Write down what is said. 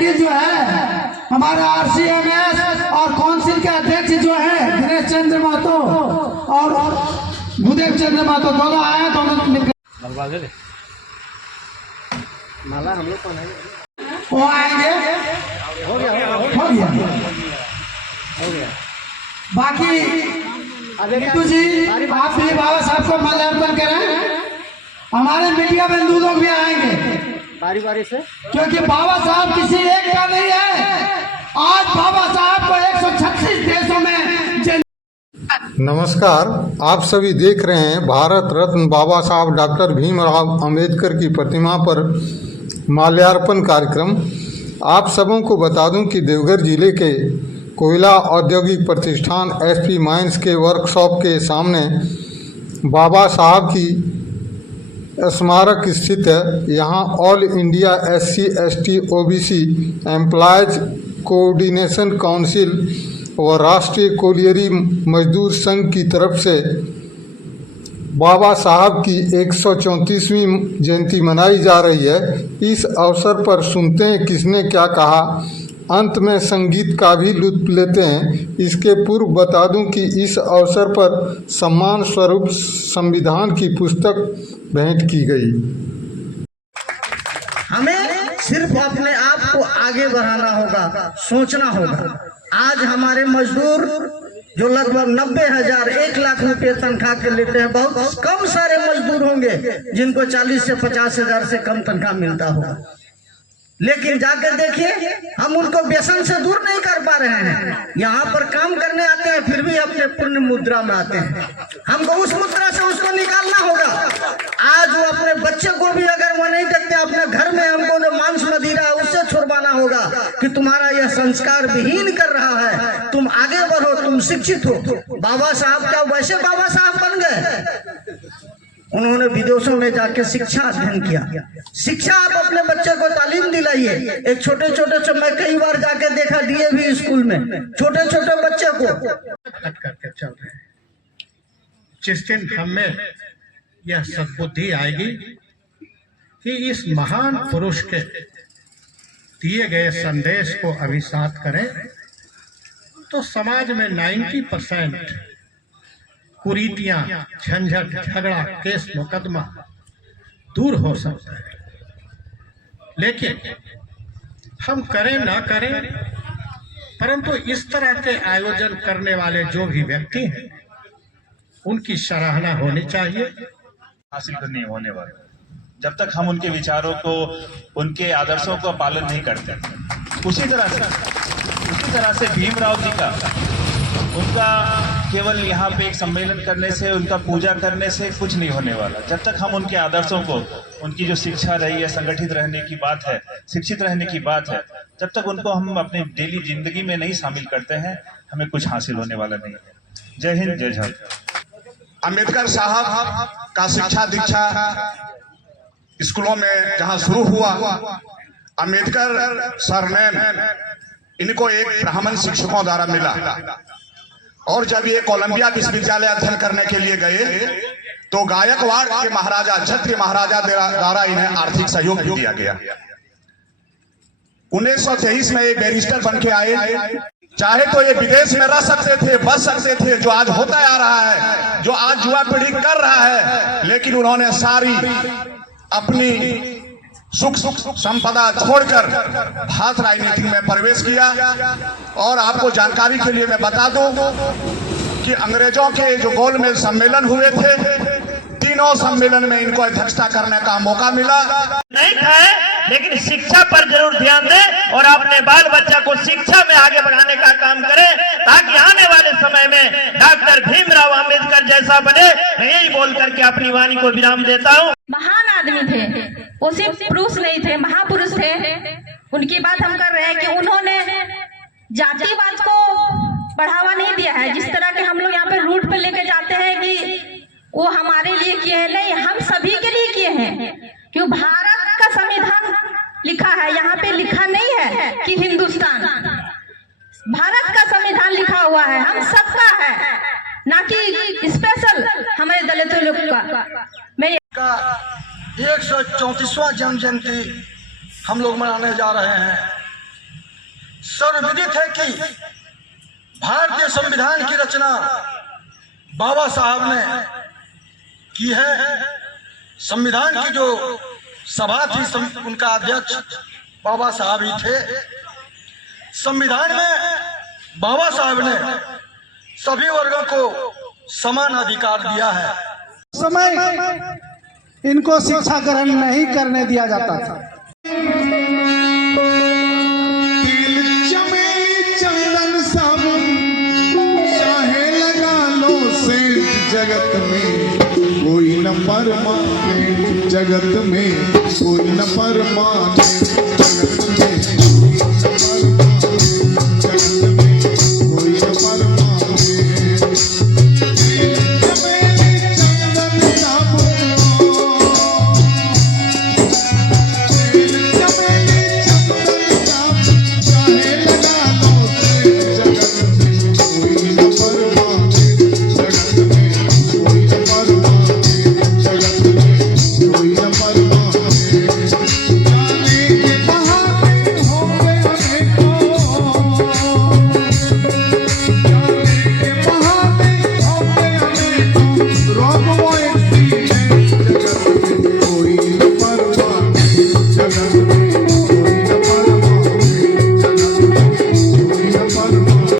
Candidate जो है हमारा RCMS और काउंसिल के अध्यक्ष जो है दिनेश चंद्र महतो और भूदेव चंद्र महतो दोनों आए, दोनों मिलकर माला हम लोग कौन है वो आएंगे। हो गया बाकी नीतू जी आप भी बाबा साहब को माल्यार्पण करें। हमारे मीडिया बंधु लोग भी आएंगे बारी बारी से, क्योंकि बाबा साहब किसी एक का नहीं है। आज बाबा साहब को 136 देशों में नमस्कार, आप सभी देख रहे हैं भारत रत्न बाबा साहब डॉक्टर भीमराव अंबेडकर की प्रतिमा पर माल्यार्पण कार्यक्रम। आप सबों को बता दूं कि देवघर जिले के कोयला औद्योगिक प्रतिष्ठान SP माइंस के वर्कशॉप के सामने बाबा साहब की स्मारक स्थित है। यहाँ all India SC ST OBC employees coordination council व राष्ट्रीय कोलियरी मजदूर संघ की तरफ से बाबा साहब की 134वीं जयंती मनाई जा रही है। इस अवसर पर सुनते हैं किसने क्या कहा, अंत में संगीत का भी लुत्फ लेते हैं। इसके पूर्व बता दूं कि इस अवसर पर सम्मान स्वरूप संविधान की पुस्तक भेंट की गई। हमें सिर्फ अपने आप को आगे बढ़ाना होगा, सोचना होगा। आज हमारे मजदूर जो लगभग 90,000 1 लाख रुपए तनख्वाह के लेते हैं, बहुत कम सारे मजदूर होंगे जिनको 40 से 50,000 से कम तनख्वाह मिलता होगा। लेकिन जाकर देखिए, हम उनको व्यसन से दूर नहीं कर पा रहे हैं। यहाँ पर काम करने आते हैं, फिर भी अपने पुण्य मुद्रा में आते हैं। हमको उस मुद्रा से उसको निकालना होगा। आज वो अपने बच्चे को भी अगर वो नहीं देखते, अपने घर में हमको जो मांस मदिरा है उससे छुड़वाना होगा कि तुम्हारा यह संस्कार विहीन कर रहा है, तुम आगे बढ़ो, तुम शिक्षित हो। बाबा साहब क्या वैसे बाबा साहब बन गए? उन्होंने विदेशों में जाके शिक्षा अध्ययन किया। शिक्षा आप अपने बच्चे को तालीम दिलाइए। एक छोटे छोटे से, मैं कई बार जाके देखा DAV स्कूल में छोटे छोटे बच्चे को हट करके चल रहे हैं। जिस दिन हमें यह सद्बुद्धि आएगी कि इस महान पुरुष के दिए गए संदेश को आत्मसात करें, तो समाज में 90% कुरीतियां, झंझट, झगड़ा, केस मुकदमा दूर हो सकता है। लेकिन हम करें ना करें, परंतु इस तरह के आयोजन करने वाले जो भी व्यक्ति हैं उनकी सराहना होनी चाहिए। हासिल नहीं होने वाला जब तक हम उनके विचारों को, उनके आदर्शों का पालन नहीं करते। उसी तरह से भीमराव जी का, उनका केवल यहाँ पे एक सम्मेलन करने से, उनका पूजा करने से कुछ नहीं होने वाला। जब तक हम उनके आदर्शों को, उनकी जो शिक्षा रही है, संगठित रहने की बात है, शिक्षित रहने की बात है, जब तक उनको हम अपनी डेली जिंदगी में नहीं शामिल करते हैं, हमें कुछ हासिल होने वाला नहीं है। जय हिंद, जय झारखंड। अंबेडकर साहब का शिक्षा दीक्षा स्कूलों में जहां शुरू हुआ, अंबेडकर सरनेम इनको एक ब्राह्मण शिक्षकों द्वारा मिला, और जब ये कोलंबिया विश्वविद्यालय अध्ययन करने के लिए गए तो गायकवाड़ के महाराजा, क्षत्रिय महाराजा द्वारा इन्हें आर्थिक सहयोग भी दिया गया। 1923 में ये बैरिस्टर बन के आए। चाहे तो ये विदेश में रह सकते थे, बच सकते थे, जो आज होता आ रहा है, जो आज युवा पीढ़ी कर रहा है, लेकिन उन्होंने सारी अपनी सुख संपदा छोड़कर भारत राजनीति में प्रवेश किया। और आपको जानकारी के लिए मैं बता दूं कि अंग्रेजों के जो गोलमेज सम्मेलन हुए थे, तीनों सम्मेलन में इनको अध्यक्षता करने का मौका मिला। नहीं खाए, लेकिन शिक्षा पर जरूर ध्यान दें और अपने बाल बच्चा को शिक्षा में आगे बढ़ाने का काम करें, ताकि आने वाले समय में डॉक्टर भीमराव अंबेडकर जैसा बने। मैं यही बोल करके अपनी वाणी को विराम देता हूँ। महान आदमी थे, वो सिर्फ पुरुष नहीं थे, महापुरुष थे। उनकी बात हम कर रहे हैं कि उन्होंने जातिवाद को बढ़ावा नहीं दिया है। जिस तरह के हम लोग यहाँ पे रूट पे लेके जाते हैं कि वो हमारे लिए किए हैं, नहीं, हम सभी के लिए किए हैं। क्यों? भारत का संविधान लिखा है, यहाँ पे लिखा नहीं है कि हिंदुस्तान, भारत का संविधान लिखा हुआ है, हम सबका है, ना कि स्पेशल हमारे दलितों लोग का। मैं 134वां जन्म जयंती हम लोग मनाने जा रहे हैं। सर्वविदित है कि भारतीय संविधान की रचना बाबा साहब ने की है। संविधान की जो सभा थी उनका अध्यक्ष बाबा साहब ही थे। संविधान में बाबा साहब ने सभी वर्गों को समान अधिकार दिया है। समय इनको शिक्षा ग्रहण नहीं करने दिया जाता था। चमेली चंदन साबुन चाहे लगा लो सेंट, जगत में कोई न परमानेंट, जगत में कोई न परमानेंट, जगत में कोई न परमानेंट। चमेली चंदन साबुन, चमेली चंदन साबुन चाहे लगा लो सेंट, जगत में कोई न परमानेंट, जगत में कोई न परमानेंट, जगत में कोई न परमानेंट। जाने के बहाने हो गए अनेकों, जाने के बहाने हो गए अनेकों, रोगों